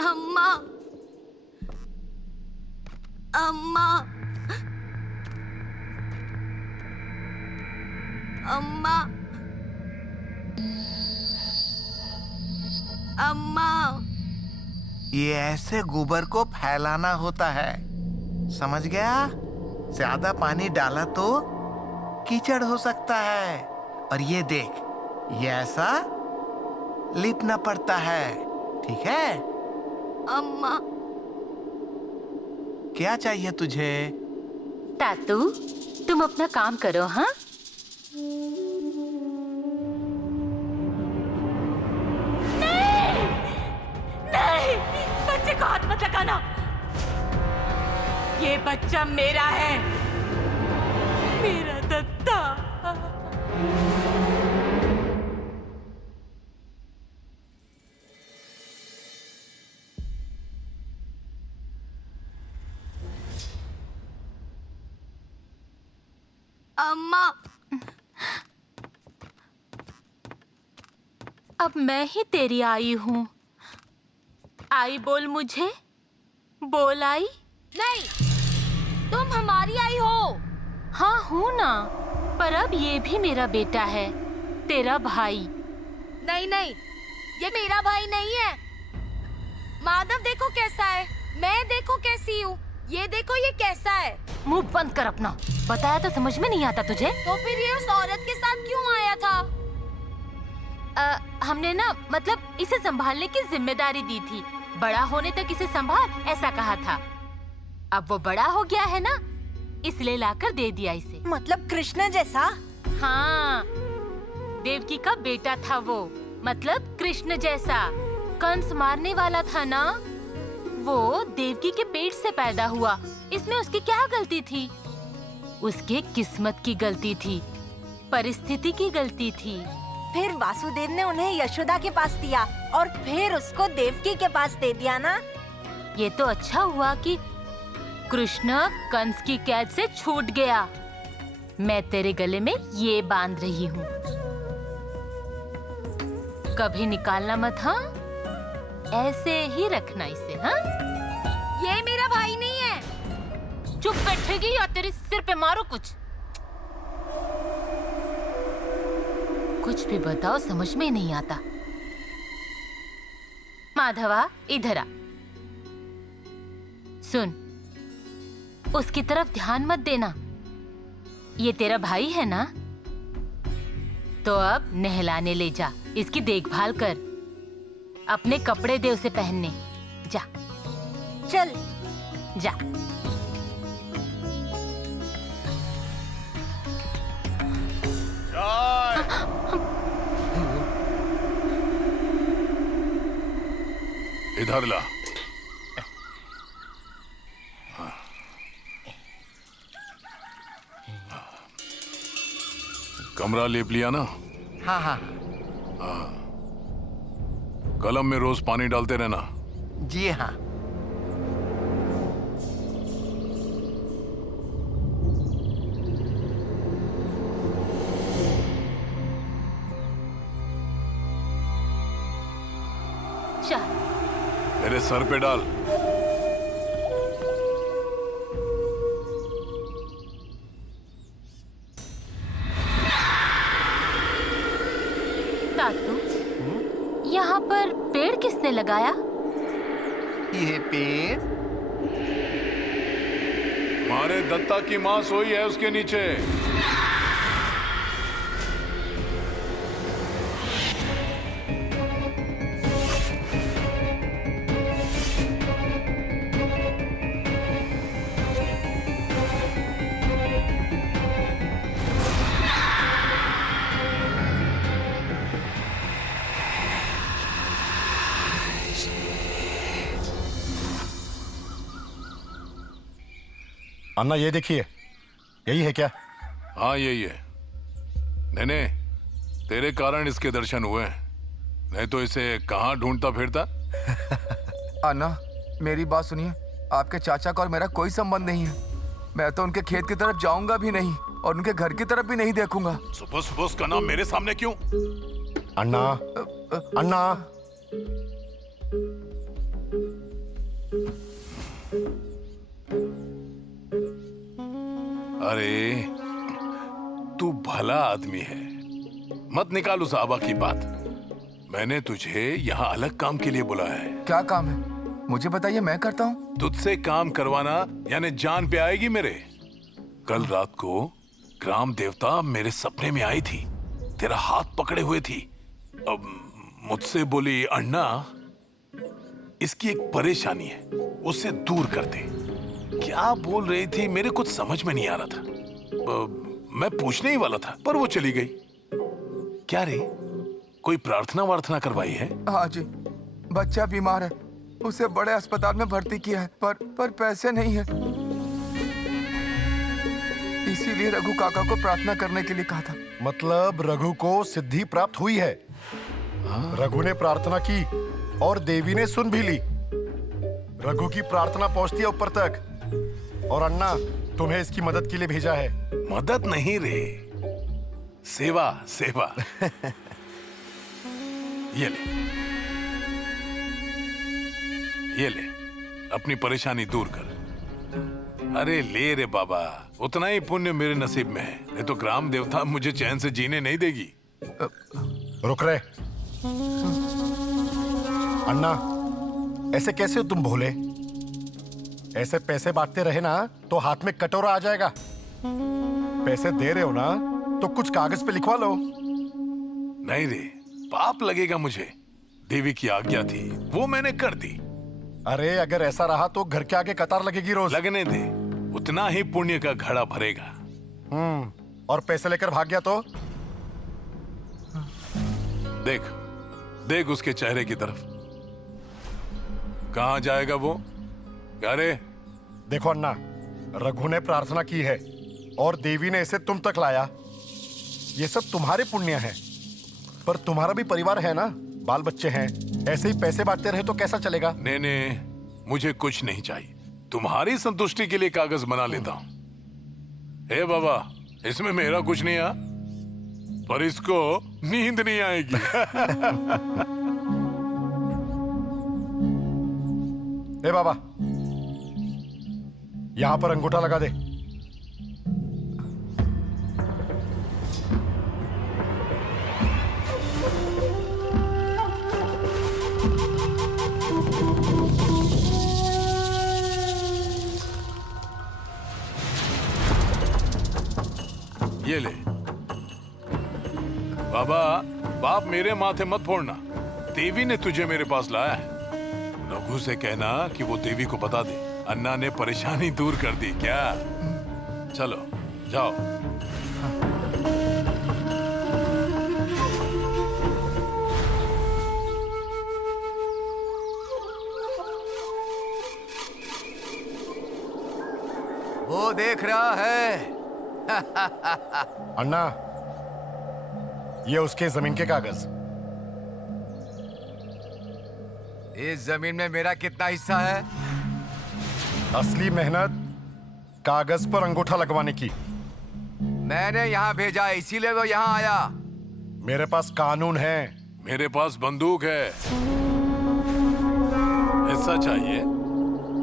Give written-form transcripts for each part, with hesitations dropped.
अम्मा, अम्मा, अम्मा, अम्मा। ये ऐसे गोबर को फैलाना होता है, समझ गया? ज्यादा पानी डाला तो कीचड़ हो सकता है। और ये देख, ये ऐसा लिपना पड़ता है, ठीक है? अम्मा। क्या चाहिए तुझे? तातू, तुम अपना काम करो। हाँ, नहीं, नहीं, बच्चे को हाथ मत लगाना। ये बच्चा मेरा है, मेरा दत्ता। अम्मा। अब मैं ही तेरी आई हूँ। आई बोल मुझे, बोल आई। नहीं, तुम हमारी आई हो। हाँ हूँ ना, पर अब ये भी मेरा बेटा है, तेरा भाई। नहीं नहीं, ये मेरा भाई नहीं है। माधव देखो कैसा है, मैं देखो कैसी हूँ, ये देखो ये कैसा है। मुंह बंद कर अपना। बताया तो समझ में नहीं आता तुझे? तो फिर ये उस औरत के साथ क्यों आया था? हमने ना मतलब इसे संभालने की जिम्मेदारी दी थी। बड़ा होने तक इसे संभाल, ऐसा कहा था। अब वो बड़ा हो गया है ना, इसलिए लाकर दे दिया इसे। मतलब कृष्ण जैसा? हाँ, देवकी का बेटा था वो, मतलब कृष्ण जैसा। कंस मारने वाला था ना, वो देवकी के पेट से पैदा हुआ। इसमें उसकी क्या गलती थी? उसके किस्मत की गलती थी, परिस्थिति की गलती थी। फिर वासुदेव ने उन्हें यशोदा के पास दिया और फिर उसको देवकी के पास दे दिया ना। ये तो अच्छा हुआ कि कृष्ण कंस की कैद से छूट गया। मैं तेरे गले में ये बांध रही हूँ, कभी निकालना मत। हाँ, ऐसे ही रखना इसे। हाँ, ये मेरा भाई नहीं है। चुप बैठेगी या तेरे सिर पे मारो कुछ? कुछ भी बताओ, समझ में नहीं आता। माधवा, इधर आ। सुन, उसकी तरफ ध्यान मत देना। ये तेरा भाई है ना, तो अब नहलाने ले जा, इसकी देखभाल कर। अपने कपड़े दे उसे पहनने। जा चल जा। इधर ला। कमरा लेप लिया ना? हाँ हाँ कलम में रोज पानी डालते रहना। जी हाँ। चल, मेरे सर पे डाल। तातू, यहाँ पर पेड़ किसने लगाया? ये पेड़ हमारे दत्ता की माँ सोई है उसके नीचे। अन्ना, ये देखिए, यही है क्या? हाँ यही है। नैने, तेरे कारण इसके दर्शन हुए हैं, नहीं तो इसे कहाँ ढूंढता फिरता। अन्ना, मेरी बात सुनिए। आपके चाचा का और मेरा कोई संबंध नहीं है। मैं तो उनके खेत की तरफ जाऊंगा भी नहीं और उनके घर की तरफ भी नहीं देखूंगा। सुबह सुबह उसका नाम मेरे सामने क्यों? अन्ना, अन्ना, अरे तू भला आदमी है, मत निकाल उस आबा की बात। मैंने तुझे यहाँ अलग काम के लिए बुलाया है। क्या काम है मुझे बताइए, मैं करता हूँ। तुझसे काम करवाना यानी जान पे आएगी मेरे। कल रात को ग्राम देवता मेरे सपने में आई थी, तेरा हाथ पकड़े हुए थी। अब मुझसे बोली, अन्ना इसकी एक परेशानी है, उसे दूर कर दे। क्या बोल रही थी मेरे कुछ समझ में नहीं आ रहा था। मैं पूछने ही वाला था पर वो चली गई। क्या रे, कोई प्रार्थना वार्थना करवाई है? हाँ जी, बच्चा बीमार है, उसे बड़े अस्पताल में भर्ती किया है, पर पैसे नहीं है। इसीलिए रघु काका को प्रार्थना करने के लिए कहा था। मतलब रघु को सिद्धि प्राप्त हुई है। रघु ने प्रार्थना की और देवी ने सुन भी ली। रघु की प्रार्थना पहुंचती है ऊपर तक, और अन्ना तुम्हें इसकी मदद के लिए भेजा है। मदद नहीं रे, सेवा सेवा। ये ले अपनी परेशानी दूर कर। अरे ले रे बाबा, उतना ही पुण्य मेरे नसीब में है, नहीं तो ग्राम देवता मुझे चैन से जीने नहीं देगी। रुक रहे अन्ना, ऐसे कैसे हो तुम भोले? ऐसे पैसे बांटते रहे ना तो हाथ में कटोरा आ जाएगा। पैसे दे रहे हो ना तो कुछ कागज पे लिखवा लो। नहीं रे, पाप लगेगा मुझे। देवी की आज्ञा थी, वो मैंने कर दी। अरे अगर ऐसा रहा तो घर के आगे कतार लगेगी रोज। लगने दे, उतना ही पुण्य का घड़ा भरेगा। और पैसे लेकर भाग गया तो? देख देख उसके चेहरे की तरफ, कहां जाएगा वो? क्या रे? देखो अन्ना, रघु ने प्रार्थना की है और देवी ने इसे तुम तक लाया। ये सब तुम्हारे पुण्य है, पर तुम्हारा भी परिवार है ना, बाल बच्चे हैं। ऐसे ही पैसे बांटते रहे तो कैसा चलेगा? ने मुझे कुछ नहीं चाहिए, तुम्हारी संतुष्टि के लिए कागज बना लेता हूं। हे बाबा, इसमें मेरा कुछ नहीं आ, पर इसको नींद नहीं आएगी। ए बाबा, यहां पर अंगूठा लगा दे। ये ले बाबा, बाप मेरे माथे मत फोड़ना। देवी ने तुझे मेरे पास लाया है। रघु से कहना कि वो देवी को बता दे, अन्ना ने परेशानी दूर कर दी। क्या? चलो जाओ। वो देख रहा है। अन्ना, ये उसके जमीन के कागज। इस जमीन में मेरा कितना हिस्सा है? असली मेहनत कागज पर अंगूठा लगवाने की। मैंने यहाँ भेजा, इसीलिए वो यहाँ आया। मेरे पास कानून है। मेरे पास बंदूक है। हिस्सा चाहिए?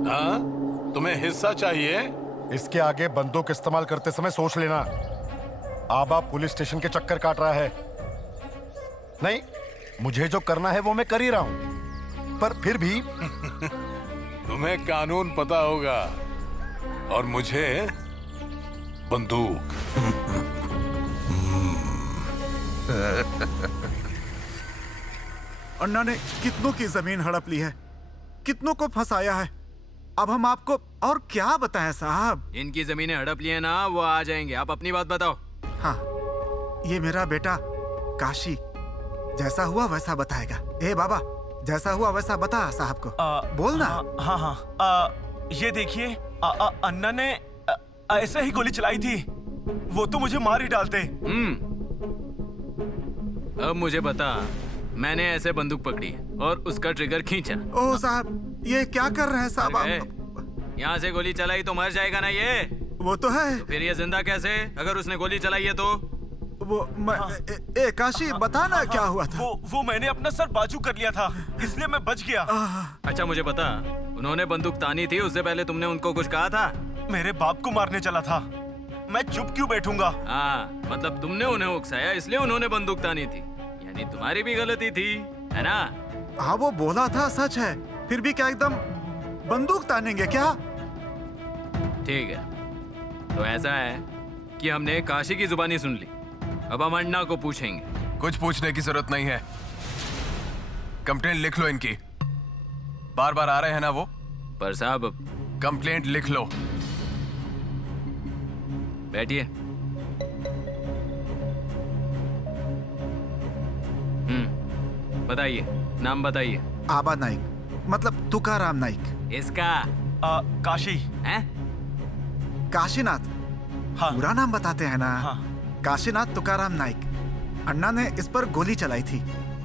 हाँ, तुम्हें हिस्सा चाहिए? इसके आगे बंदूक इस्तेमाल करते समय सोच लेना। आबा पुलिस स्टेशन के चक्कर काट रहा है। नहीं, मुझे जो करना है वो मैं कर ही रहा हूं, पर फिर भी तुम्हें कानून पता होगा और मुझे बंदूक। अन्ना ने कितनों की जमीन हड़प ली है, कितनों को फंसाया है। अब हम आपको और क्या बताएं साहब? इनकी जमीनें हड़प लिए ना, वो आ जाएंगे। आप अपनी बात बताओ। हाँ, ये मेरा बेटा काशी जैसा हुआ वैसा बताएगा। ए बाबा, जैसा हुआ वैसा बता साहब को। बोल ना। हाँ हाँ, ये देखिए, अन्ना ने ऐसे ही गोली चलाई थी। वो तो मुझे मार ही डालते। अब मुझे बता, मैंने ऐसे बंदूक पकड़ी और उसका ट्रिगर खींचा। ओ साहब, ये क्या कर रहे हैं साहब? यहाँ से गोली चलाई तो मर जाएगा ना ये? वो तो है। तो फिर ये जिंदा कैसे, अगर उसने गोली चलाई है तो? वो काशी, बता ना क्या हुआ था? वो मैंने अपना सर बाजू कर लिया था, इसलिए मैं बच गया। अच्छा मुझे बता, उन्होंने बंदूक तानी थी, उससे पहले तुमने उनको कुछ कहा था? मेरे बाप को मारने चला था। मैं चुप क्यों बैठूंगा? हाँ, मतलब तुमने उन्हें उकसाया इसलिए उन्होंने बंदूक तानी थी, यानी तुम्हारी भी गलती थी, है ना? हाँ वो बोला था सच है, फिर भी क्या एकदम बंदूक तानेंगे क्या? ठीक है, तो ऐसा है कि हमने काशी की जुबानी सुन ली, अब हम अन्ना को पूछेंगे। कुछ पूछने की जरूरत नहीं है, कंप्लेंट लिख लो इनकी। बार बार आ रहे हैं ना वो। पर साहब, कंप्लेंट लिख लो। बैठिए। बताइए, नाम बताइए। आबा नाइक, मतलब तुकाराम नाइक। इसका काशी है? काशीनाथ। हाँ। पूरा नाम बताते हैं ना। हाँ। काशीनाथ तुकाराम नाइक। अन्ना ने इस पर गोली चलाई थी।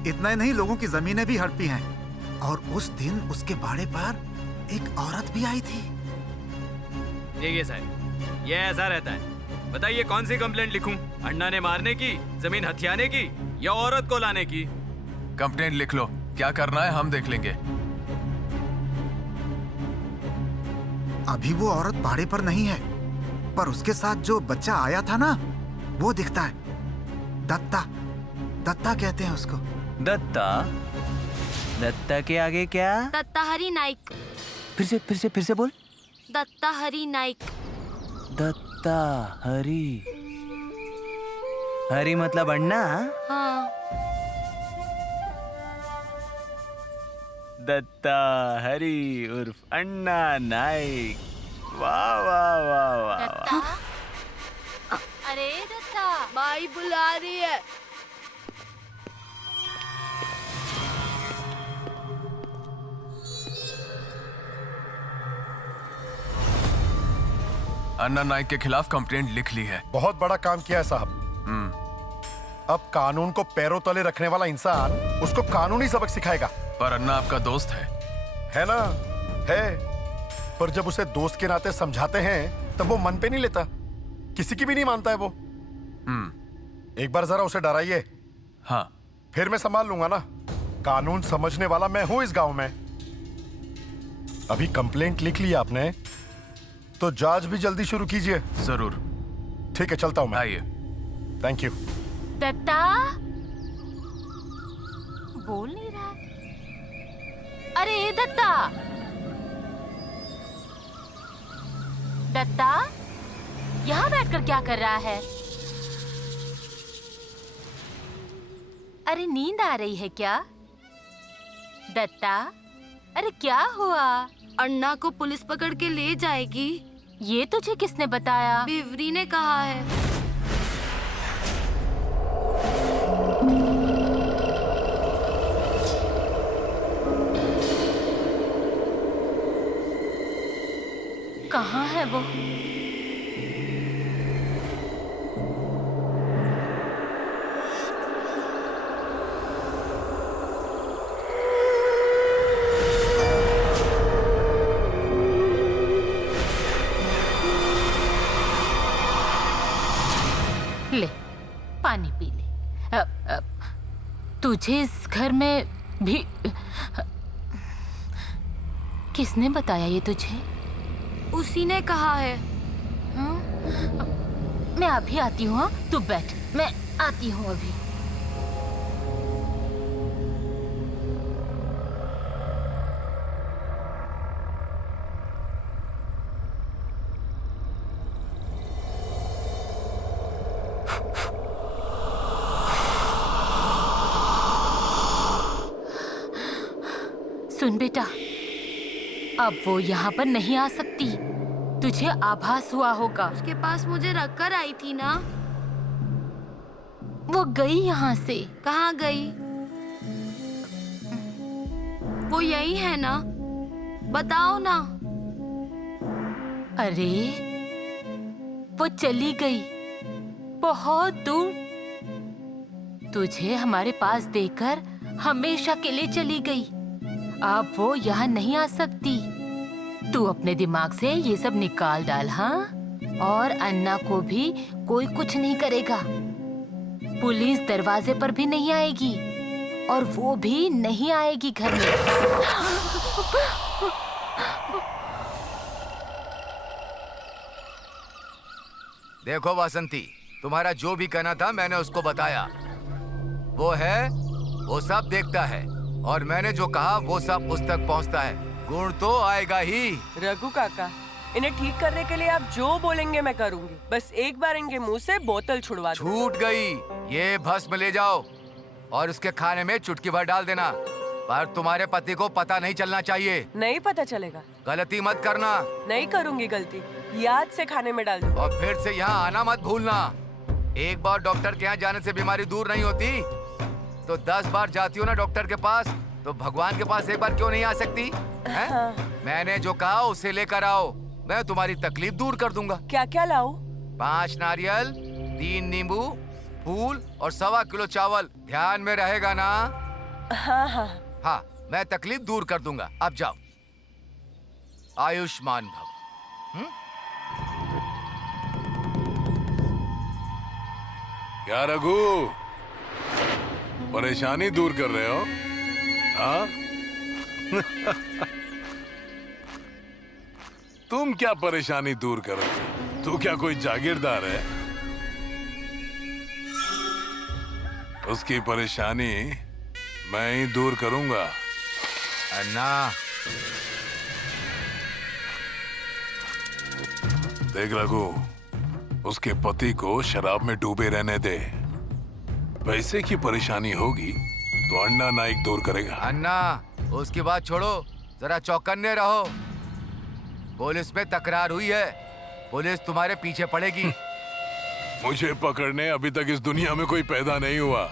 इतना ही नहीं, लोगों की जमीनें भी हड़पी हैं। और उस दिन उसके बाड़े पर एक औरत भी आई थी। देखिए साहब, ये ऐसा रहता है। बताइए कौन सी कंप्लेंट लिखूं? अन्ना ने मारने की, जमीन हथियाने की, या औरत को लाने की? कंप्लेंट लिख लो, क्या करना है हम देख लेंगे। अभी वो औरत बाड़े पर नहीं है, पर उसके साथ जो बच्चा आया था ना, वो दिखता है। दत्ता, दत्ता कहते हैं उसको। दत्ता? दत्ता के आगे क्या? दत्ताहरी नाइक। फिर से बोल। दत्ताहरी नाइक। दत्ता हरी। हरी मतलब अन्ना? हाँ। दत्ता हरी उर्फ अन्ना नाइक। वाह वाह वाह वाह। दत्ता? अरे दत्ता, माई बुला रही है। अन्ना नाइक के खिलाफ कंप्लेंट लिख ली है। बहुत बड़ा काम किया है साहब। अब कानून को पैरों तले रखने वाला इंसान उसको कानूनी सबक सिखाएगा। पर अन्ना आपका दोस्त है ना? है, पर जब उसे दोस्त के नाते समझाते हैं तब वो मन पे नहीं लेता। किसी की भी नहीं मानता है वो। एक बार जरा उसे डराइए। हाँ, फिर मैं संभाल लूंगा ना। कानून समझने वाला मैं हूं इस गांव में। अभी कंप्लेंट लिख लिया आपने, तो जांच भी जल्दी शुरू कीजिए। जरूर। ठीक है, चलता हूं मैं। आइए। Thank you. दत्ता बोल नहीं रहा। अरे दत्ता, दत्ता यहाँ बैठकर क्या कर रहा है? अरे नींद आ रही है क्या? दत्ता, अरे क्या हुआ? अन्ना को पुलिस पकड़ के ले जाएगी। ये तुझे किसने बताया? बिवरी ने कहा है। कहाँ है वो? ले, पानी पी ले। तुझे इस घर में भी किसने बताया ये तुझे? उसी ने कहा है। मैं अभी आती हूँ। तू बैठ, मैं आती हूँ अभी। सुन बेटा, अब वो यहाँ पर नहीं आ सकती। तुझे आभास हुआ होगा। उसके पास मुझे रखकर आई थी ना। वो गई यहाँ से। कहाँ गई? वो यही है ना? बताओ ना। अरे वो चली गई बहुत दूर। तुझे हमारे पास देकर हमेशा के लिए चली गई। अब वो यहाँ नहीं आ सकती। तू अपने दिमाग से ये सब निकाल डाल, हाँ? और अन्ना को भी कोई कुछ नहीं करेगा। पुलिस दरवाजे पर भी नहीं आएगी और वो भी नहीं आएगी घर में। देखो वासंती, तुम्हारा जो भी कहना था मैंने उसको बताया। वो है, वो सब देखता है, और मैंने जो कहा वो सब उस तक पहुंचता है। गुण तो आएगा ही। रघु काका, इन्हें ठीक करने के लिए आप जो बोलेंगे मैं करूंगी। बस एक बार इनके मुंह से बोतल छुड़वा दो। छूट गई। ये भस्म ले जाओ और उसके खाने में चुटकी भर डाल देना, पर तुम्हारे पति को पता नहीं चलना चाहिए। नहीं पता चलेगा। गलती मत करना। नहीं करूंगी गलती। याद से खाने में डाल दो। और फिर से यहाँ आना मत भूलना। एक बार डॉक्टर के यहाँ जाने से बीमारी दूर नहीं होती, तो 10 बार जाती हो ना डॉक्टर के पास, तो भगवान के पास एक बार क्यों नहीं आ सकती? हाँ। मैंने जो कहा उसे लेकर आओ, मैं तुम्हारी तकलीफ दूर कर दूंगा। क्या क्या लाऊं? 5 नारियल, 3 नींबू, फूल और 1.25 किलो चावल। ध्यान में रहेगा ना? हाँ हाँ हाँ, मैं तकलीफ दूर कर दूंगा। अब जाओ। आयुष्मान भव। क्या रघु, परेशानी दूर कर रहे हो? हाँ? तुम क्या परेशानी दूर करोगे? तू क्या कोई जागीरदार है? उसकी परेशानी मैं ही दूर करूंगा। अन्ना, देख रघु, उसके पति को शराब में डूबे रहने दे। पैसे की परेशानी होगी तो अन्ना नाइक दूर करेगा। अन्ना, उसकी बात छोड़ो, जरा चौकन्ने रहो। पुलिस में तकरार हुई है, पुलिस तुम्हारे पीछे पड़ेगी। मुझे पकड़ने अभी तक इस दुनिया में कोई पैदा नहीं हुआ।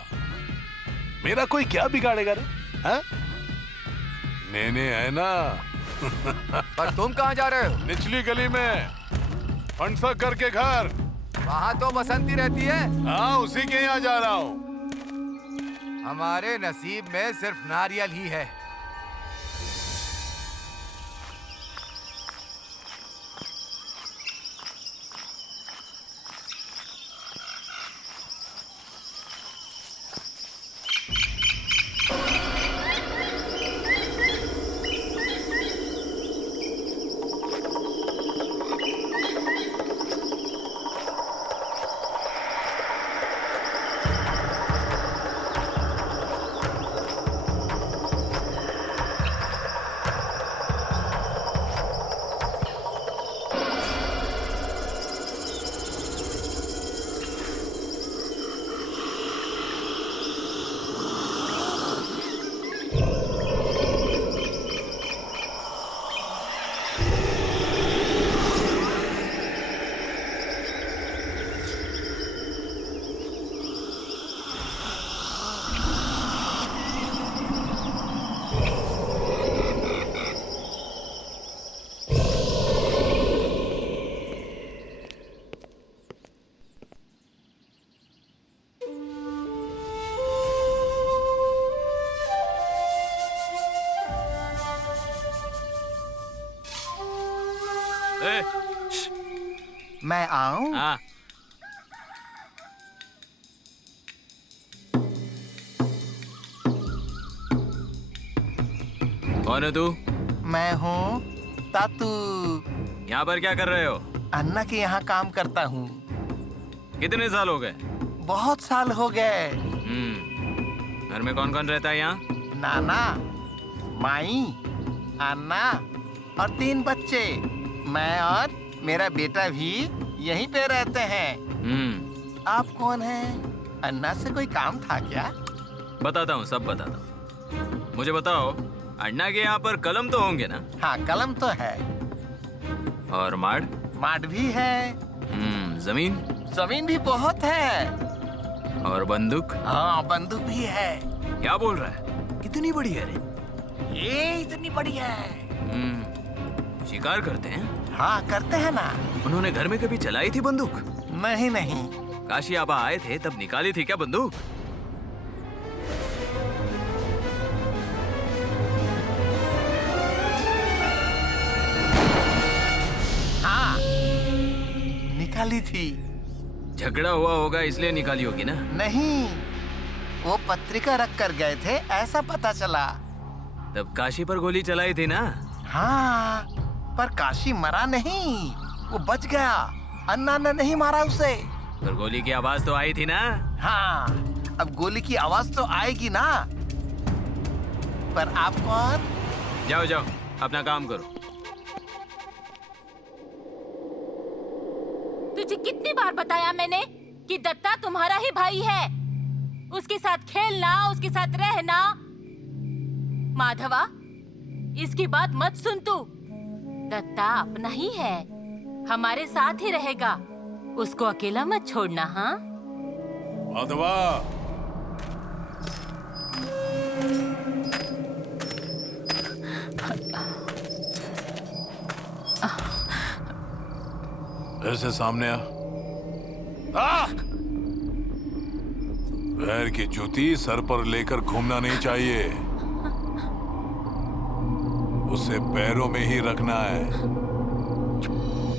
मेरा कोई क्या बिगाड़ेगा रे? हाँ? नेने है ना। पर तुम कहाँ जा रहे हो? निचली गली में, फंसा करके घर। वहाँ तो बसंती रहती है। हाँ, उसी के यहाँ जा रहा हूँ। हमारे नसीब में सिर्फ नारियल ही है। मैं आऊं? हाँ। कौन है तू? मैं हूँ तातू। यहाँ पर क्या कर रहे हो? अन्ना के यहाँ काम करता हूँ। कितने साल हो गए? बहुत साल हो गए। घर में कौन कौन रहता है यहाँ? नाना, माई, अन्ना और 3 बच्चे। मैं और मेरा बेटा भी यहीं पे रहते हैं। आप कौन हैं? अन्ना से कोई काम था क्या? बताता हूँ, सब बताता हूँ। मुझे बताओ, अन्ना के यहाँ पर कलम तो होंगे ना? हाँ, कलम तो है। और माड? माड भी है। जमीन? जमीन भी बहुत है। और बंदूक? हाँ, बंदूक भी है। क्या बोल रहा है? कितनी बड़ी है रे? ये इतनी बड़ी है। शिकार करते हैं? हाँ, करते हैं ना। उन्होंने घर में कभी चलाई थी बंदूक? नहीं नहीं। काशी आबा आए थे तब निकाली थी क्या बंदूक? हाँ, निकाली थी। झगड़ा हुआ होगा इसलिए निकाली होगी ना? नहीं, वो पत्रिका रख कर गए थे, ऐसा पता चला। तब काशी पर गोली चलाई थी ना? हाँ, पर काशी मरा नहीं, वो बच गया। अन्ना ने नहीं मारा उसे। पर गोली की आवाज तो आई थी ना। हाँ, अब गोली की आवाज तो आएगी ना। पर आप कौन? जाओ जाओ, अपना काम करो। तुझे कितनी बार बताया मैंने कि दत्ता तुम्हारा ही भाई है। उसके साथ खेलना, उसके साथ रहना। माधवा, इसकी बात मत सुन तू। दत्ता अपना ही है, हमारे साथ ही रहेगा। उसको अकेला मत छोड़ना। हाँ माधवा, ऐसे सामने आ। पैर की जूती सर पर लेकर घूमना नहीं चाहिए, उसे पैरों में ही रखना है।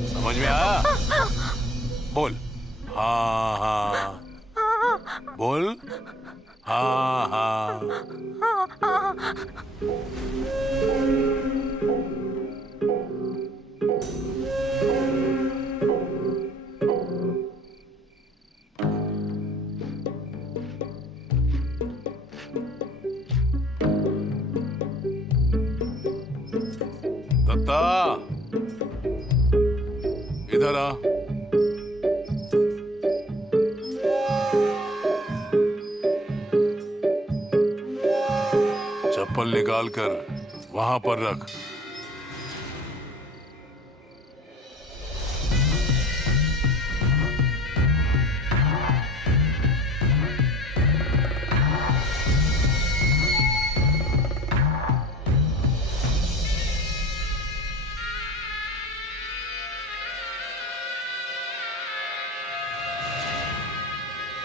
समझ में आया? बोल हाँ हाँ, बोल हाँ हाँ। दत्ता, इधर आ। चप्पल निकाल कर वहां पर रख।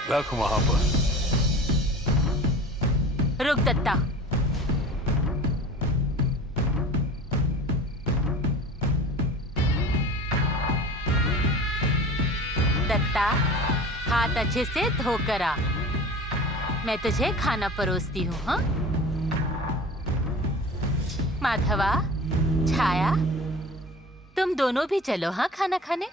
रख वहां पर। रुक दत्ता, दत्ता हाथ अच्छे से धोकर आ। मैं तुझे खाना परोसती हूँ। हाँ माधवा, छाया, तुम दोनों भी चलो हाँ खाना खाने।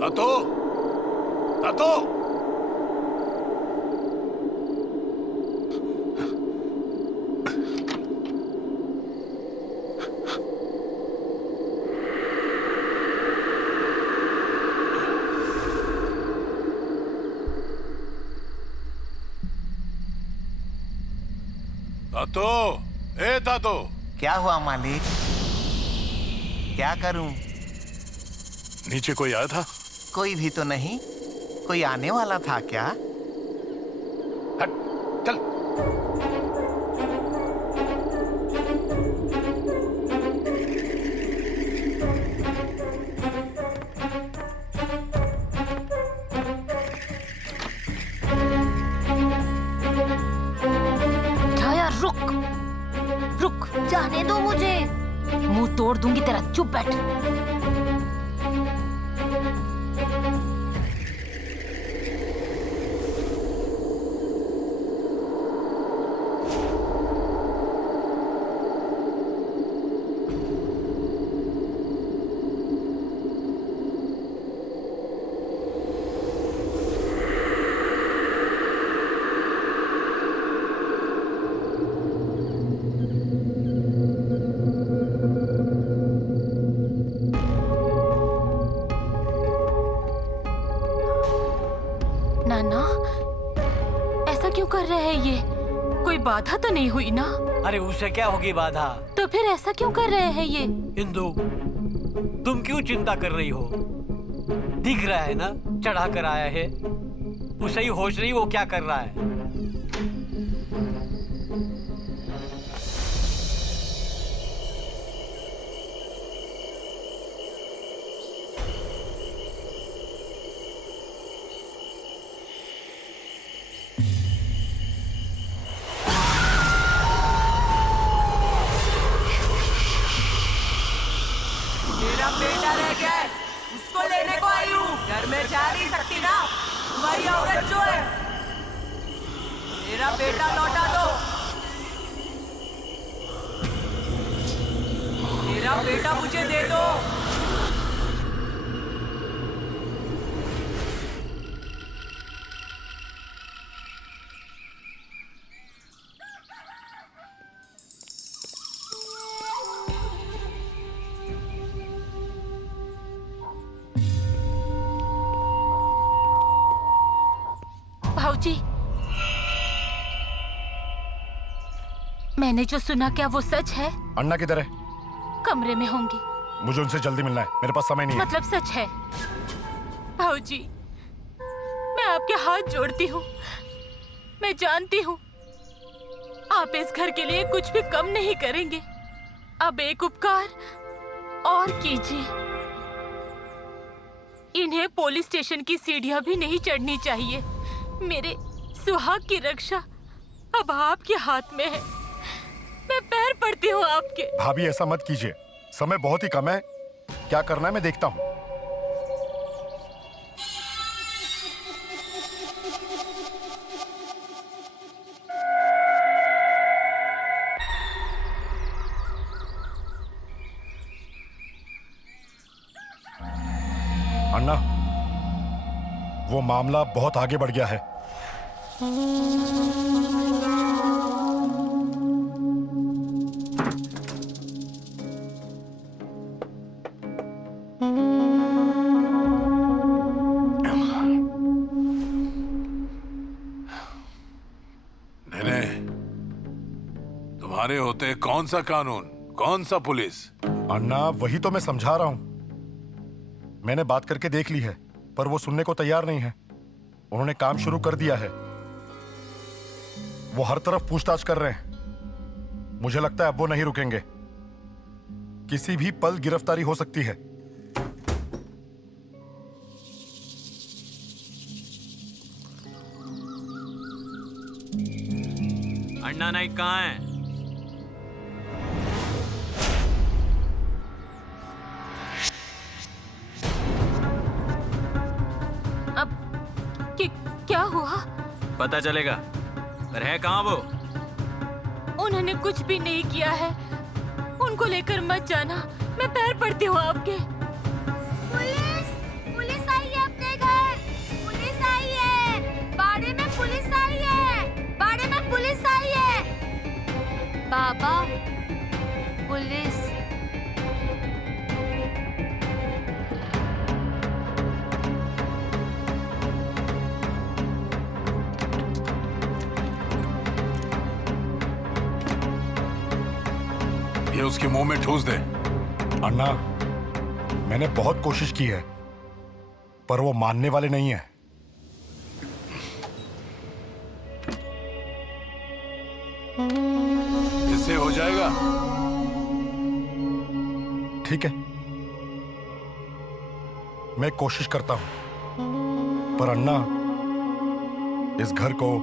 दातो, दातो, दातो, ए दातो। क्या हुआ मालिक? क्या करूं? नीचे कोई आया था? कोई भी तो नहीं। कोई आने वाला था क्या? हट, चल। छाया रुक, रुक, जाने दो मुझे। मुंह तोड़ दूंगी तेरा। चुप बैठ। नाना, ऐसा क्यों कर रहे हैं ये? कोई बाधा तो नहीं हुई ना? अरे उसे क्या होगी बाधा? तो फिर ऐसा क्यों कर रहे हैं ये? इंदु, तुम क्यों चिंता कर रही हो? दिख रहा है ना, चढ़ा कर आया है। उसे ही होश नहीं वो क्या कर रहा है। मैं जा नहीं सकती ना। तुम्हारी औरत जो है, मेरा बेटा लौटा दो। मेरा बेटा मुझे दे दो। भाऊजी, मैंने जो सुना क्या वो सच है? अन्ना किधर है? कमरे में होंगे। मुझे उनसे जल्दी मिलना है, मेरे पास समय नहीं है। मतलब सच है? भाऊजी, मैं आपके हाथ जोड़ती हूँ। मैं जानती हूँ आप इस घर के लिए कुछ भी कम नहीं करेंगे। अब एक उपकार और कीजिए। इन्हें पुलिस स्टेशन की सीढ़ियां भी नहीं चढ़नी चाहिए। मेरे सुहाग की रक्षा अब आपके हाथ में है। मैं पैर पड़ती हूँ आपके। भाभी ऐसा मत कीजिए, समय बहुत ही कम है। क्या करना है मैं देखता हूँ। अन्ना, वो मामला बहुत आगे बढ़ गया है। तुम्हारे होते कौन सा कानून, कौन सा पुलिस? अन्ना, वही तो मैं समझा रहा हूं। मैंने बात करके देख ली है, पर वो सुनने को तैयार नहीं है। उन्होंने काम शुरू कर दिया है। वो हर तरफ पूछताछ कर रहे हैं। मुझे लगता है अब वो नहीं रुकेंगे। किसी भी पल गिरफ्तारी हो सकती है। अण्णा नाइक कहाँ है? अब क्या हुआ? पता चलेगा। पर है कहाँ वो? उन्होंने कुछ भी नहीं किया है। उनको लेकर मत जाना। मैं पैर पड़ती हूँ आपके। पुलिस! पुलिस आई है अपने घर! पुलिस आई है! बाड़े में पुलिस आई है! बाड़े में पुलिस आई है! बाबा, पुलिस! ये उसके मुंह में ठूस दे। अन्ना, मैंने बहुत कोशिश की है, पर वो मानने वाले नहीं है। इससे हो जाएगा। ठीक है, मैं कोशिश करता हूं। पर अन्ना, इस घर को,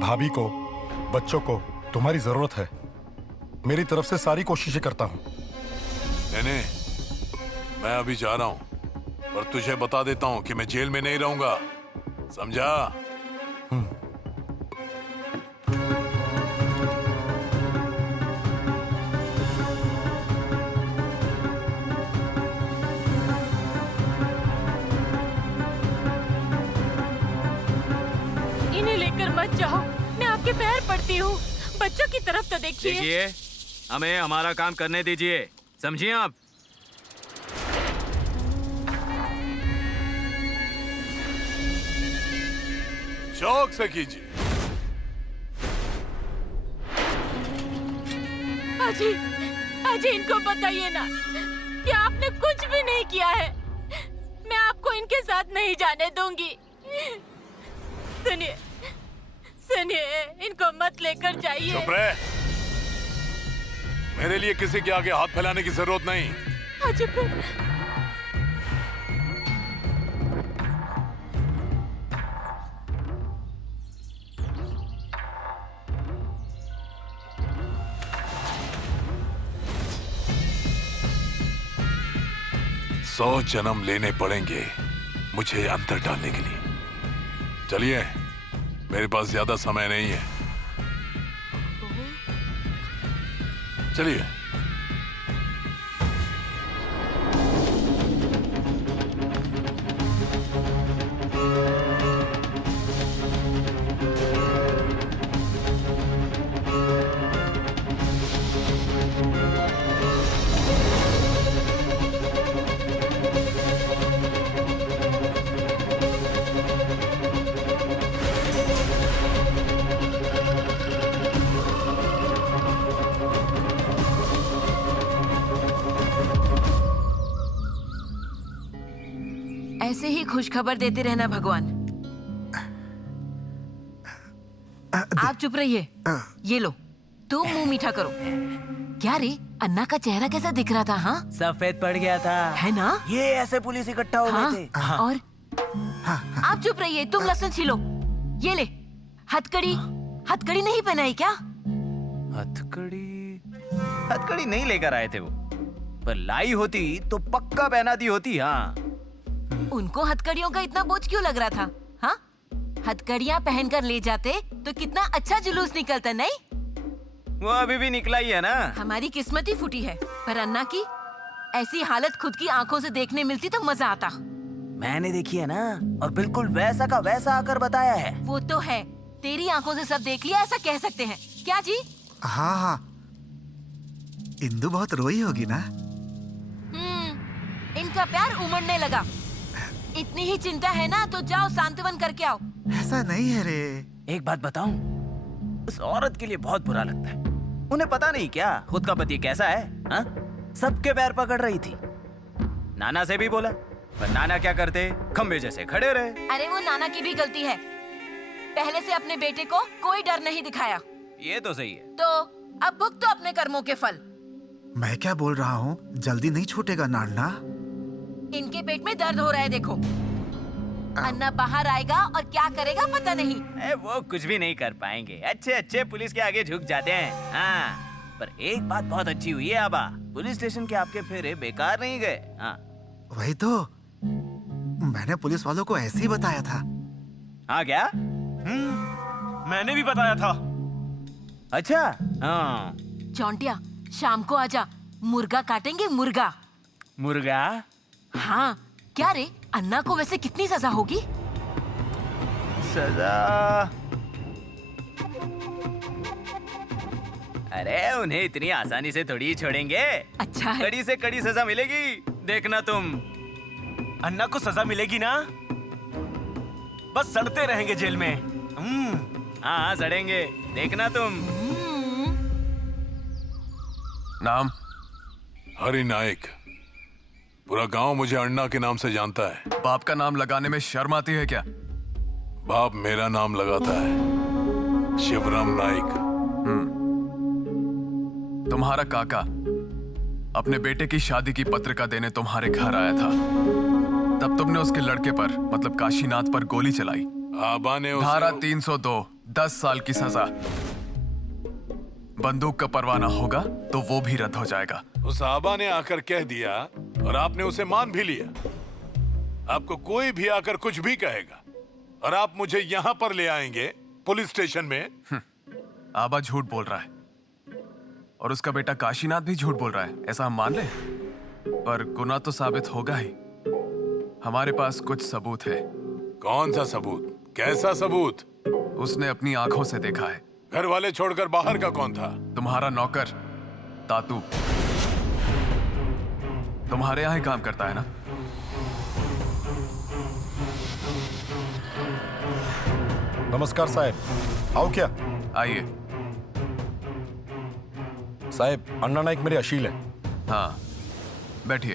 भाभी को, बच्चों को तुम्हारी जरूरत है। मेरी तरफ से सारी कोशिशें करता हूं। नहीं, मैं अभी जा रहा हूं, पर तुझे बता देता हूं कि मैं जेल में नहीं रहूंगा, समझा? इन्हें लेकर मत जाओ। मैं आपके पैर पड़ती हूँ। बच्चों की तरफ तो देखिए। देखिए, हमें हमारा काम करने दीजिए, समझिए आप? शौक से कीजिए। अजी, अजी, इनको बताइए ना कि आपने कुछ भी नहीं किया है। मैं आपको इनके साथ नहीं जाने दूंगी। सुनिए, सुनिए, इनको मत लेकर जाइए। चुप रहे। मेरे लिए किसी के आगे हाथ फैलाने की जरूरत नहीं। अजी, सौ जन्म लेने पड़ेंगे मुझे अंदर डालने के लिए। चलिए, मेरे पास ज्यादा समय नहीं है। चलिए। ऐसे ही खुशखबर देते रहना भगवान। आप चुप रहिए। ये लो, तुम मुंह मीठा करो। क्या रे, अन्ना का चेहरा कैसा दिख रहा था? हाँ, सफेद पड़ गया था, है ना? ये ऐसे पुलिस इकट्ठा हो हाँ, गए थे। और आप चुप रहिए। तुम लहसुन छीलो। ये ले, हथकड़ी। हथकड़ी नहीं पहनाई क्या? हथकड़ी नहीं लेकर आए थे वो, पर लाई होती तो पक्का पहना दी होती। हाँ, उनको हथकड़ियों का इतना बोझ क्यों लग रहा था? हाँ, हथकड़ियाँ पहनकर ले जाते तो कितना अच्छा जुलूस निकलता, नहीं? वो अभी भी निकला ही है ना। हमारी किस्मत ही फूटी है। पर अन्ना की ऐसी हालत खुद की आंखों से देखने मिलती तो मजा आता। मैंने देखी है ना, और बिल्कुल वैसा का वैसा आकर बताया है। वो तो है, तेरी आंखों से सब देख लिया, ऐसा कह सकते हैं क्या जी? हाँ हाँ, इंदु बहुत रोई होगी ना? इनका प्यार उमड़ने लगा। इतनी ही चिंता है ना तो जाओ सांत्वन करके आओ। ऐसा नहीं है रे। एक बात बताऊं, उस औरत के लिए बहुत बुरा लगता है। उन्हें पता नहीं क्या खुद का पति कैसा है। हाँ? सबके पैर पकड़ रही थी। नाना से भी बोला, पर नाना क्या करते, खंबे जैसे खड़े रहे। अरे वो नाना की भी गलती है, पहले से अपने बेटे को कोई डर नहीं दिखाया। ये तो सही है। तो अब भुगतो अपने कर्मों के फल। मैं क्या बोल रहा हूँ, जल्दी नहीं छूटेगा नाना। इनके पेट में दर्द हो रहा है, देखो। अन्ना बाहर आएगा और क्या करेगा पता नहीं। वो कुछ भी नहीं कर पाएंगे। अच्छे अच्छे पुलिस के आगे झुक जाते हैं। हाँ, पर एक बात बहुत अच्छी हुई है आबा, पुलिस स्टेशन के आपके फेरे बेकार नहीं गए। हाँ, वही तो मैंने पुलिस वालों को ऐसे ही बताया था। हाँ क्या? मैंने भी बताया था। अच्छा। हाँ, चौंटिया, शाम को आजा, मुर्गा काटेंगे, मुर्गा। मुर्गा? हाँ, क्या रे, अन्ना को वैसे कितनी सजा होगी? सजा? अरे उन्हें इतनी आसानी से थोड़ी ही छोड़ेंगे। अच्छा है। कड़ी से कड़ी सजा मिलेगी, देखना तुम। अन्ना को सजा मिलेगी ना, बस सड़ते रहेंगे जेल में। हाँ, सड़ेंगे, देखना तुम। नाम? हरि नायक। पूरा गांव मुझे अण्णा के नाम से जानता है। बाप का नाम लगाने में शर्म आती है क्या? बाप मेरा नाम लगाता है, शिवराम नाइक। तुम्हारा काका अपने बेटे की शादी की पत्रिका देने तुम्हारे घर आया था, तब तुमने उसके लड़के पर मतलब काशीनाथ पर गोली चलाई। आबा ने उसे... धारा 302, 10 साल की सजा। बंदूक का परवाना होगा तो वो भी रद्द हो जाएगा। उस आबा ने आकर कह दिया और आपने उसे मान भी लिया। आपको कोई भी आकर कुछ भी कहेगा और आप मुझे यहाँ पर ले आएंगे पुलिस स्टेशन में। आबा झूठ बोल रहा है और उसका बेटा काशीनाथ भी झूठ बोल रहा है, ऐसा हम मान ले? पर गुनाह तो साबित होगा ही। हमारे पास कुछ सबूत है। कौन सा सबूत? कैसा सबूत? उसने अपनी आंखों से देखा है। घर वाले छोड़कर बाहर का कौन था? तुम्हारा नौकर तातू। तुम्हारे यहाँ ही काम करता है ना? नमस्कार साहब, आओ क्या? आइए। साहब, अन्ना नाइक मेरे अशील है। हाँ, बैठिए।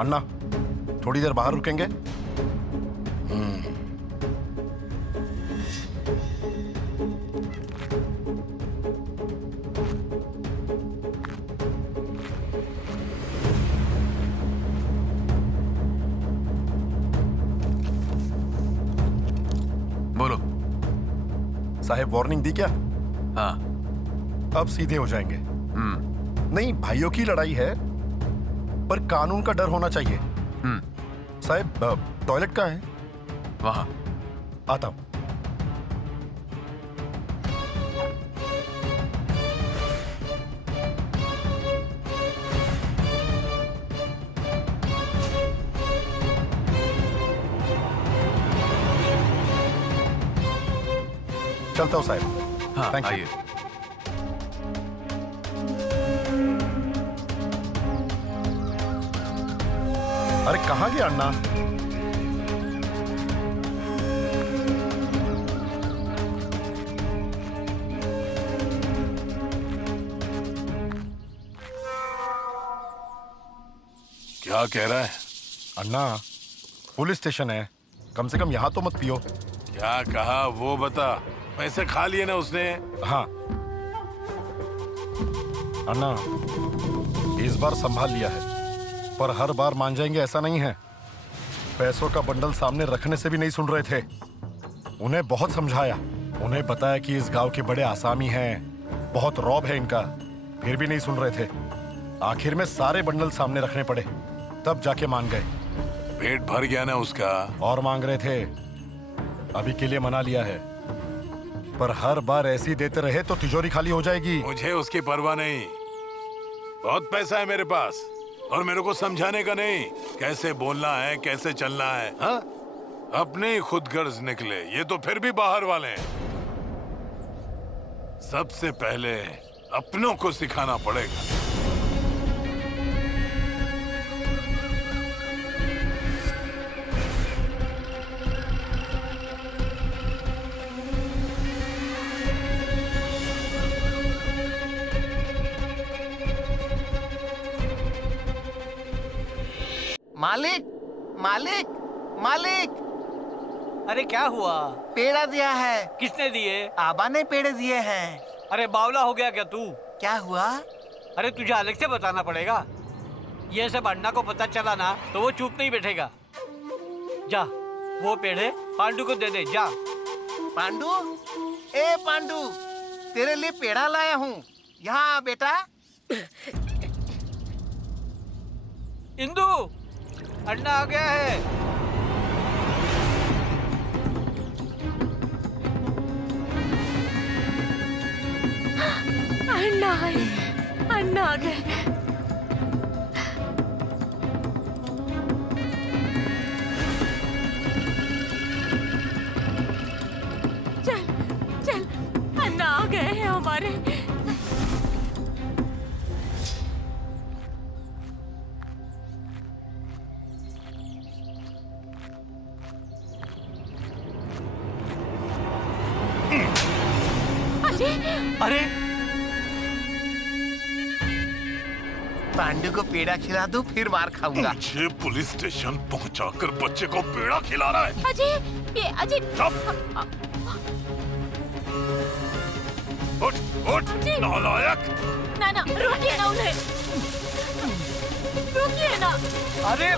अन्ना, थोड़ी देर बाहर रुकेंगे? बोलो। साहब, वार्निंग दी क्या? हाँ। अब सीधे हो जाएंगे। नहीं, भाइयों की लड़ाई है, पर कानून का डर होना चाहिए। साहब टॉयलेट कहाँ है? वहां। आता हूँ। चलता हूँ साहब। हाँ, थैंक यू। आइए। अरे कहाँ गया अन्ना? क्या कह रहा है? अन्ना, पुलिस स्टेशन है, कम से कम यहाँ तो मत पियो। क्या कहा वो बता। पैसे खा लिए ना उसने? हाँ अन्ना, इस बार संभाल लिया है, पर हर बार मान जाएंगे ऐसा नहीं है। पैसों का बंडल सामने रखने से भी नहीं सुन रहे थे। उन्हें बहुत समझाया, उन्हें बताया कि इस गांव के बड़े आसामी हैं, बहुत रौब है इनका, फिर भी नहीं सुन रहे थे। आखिर में सारे बंडल सामने रखने पड़े, तब जाके मान गए। पेट भर गया ना उसका? और मांग रहे थे, अभी के लिए मना लिया है, पर हर बार ऐसी देते रहे तो तिजोरी खाली हो जाएगी। मुझे उसकी परवाह नहीं, बहुत पैसा है मेरे पास, और मेरे को समझाने का नहीं कैसे बोलना है, कैसे चलना है। हाँ, अपने ही खुद गर्ज निकले, ये तो फिर भी बाहर वाले हैं। सबसे पहले अपनों को सिखाना पड़ेगा। मालिक, मालिक, मालिक। अरे क्या हुआ? पेड़ा दिया है। किसने दिए? आबा ने पेड़े दिए हैं। अरे बावला हो गया क्या तू? क्या हुआ? अरे तुझे अलग से बताना पड़ेगा। ये सब अन्ना को पता चला ना तो वो चुप नहीं बैठेगा। जा, वो पेड़े पांडू को दे दे, जा। पांडू, ए पांडू, तेरे लिए पेड़ा लाया हूँ, यहाँ आ बेटा। इंदू, अन्ना आ गया है। अन्ना आए, अन्ना आ गए। चल, चल, अन्ना आ गए हैं हमारे। अरे पांडू को पेड़ा खिला दो, फिर मार खाऊंगा। मुझे पुलिस स्टेशन पहुंचाकर बच्चे को पेड़ा खिला रहा है। अजय, ये अजय। उठ, उठ, नालायक। ना ना, रोकिए ना उन्हें, रोकिए ना। अरे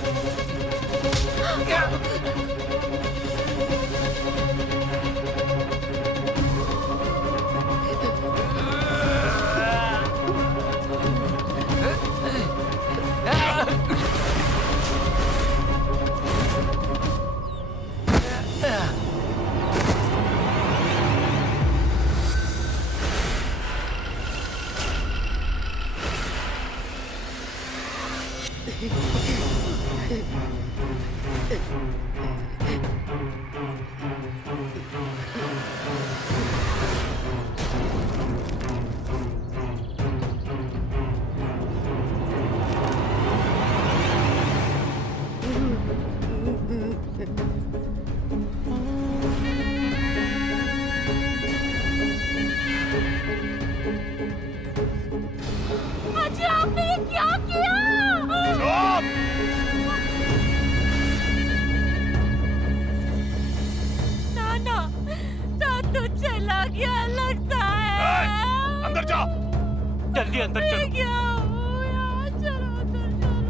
अजय, आपने ये क्या किया? नाना, तो चला गया लगता है। अंदर जा। जल्दी अंदर चलो। क्या हो यार, चलो अंदर चलो।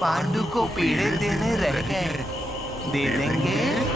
पांडु को पेड़े देने रह गए, दे देंगे?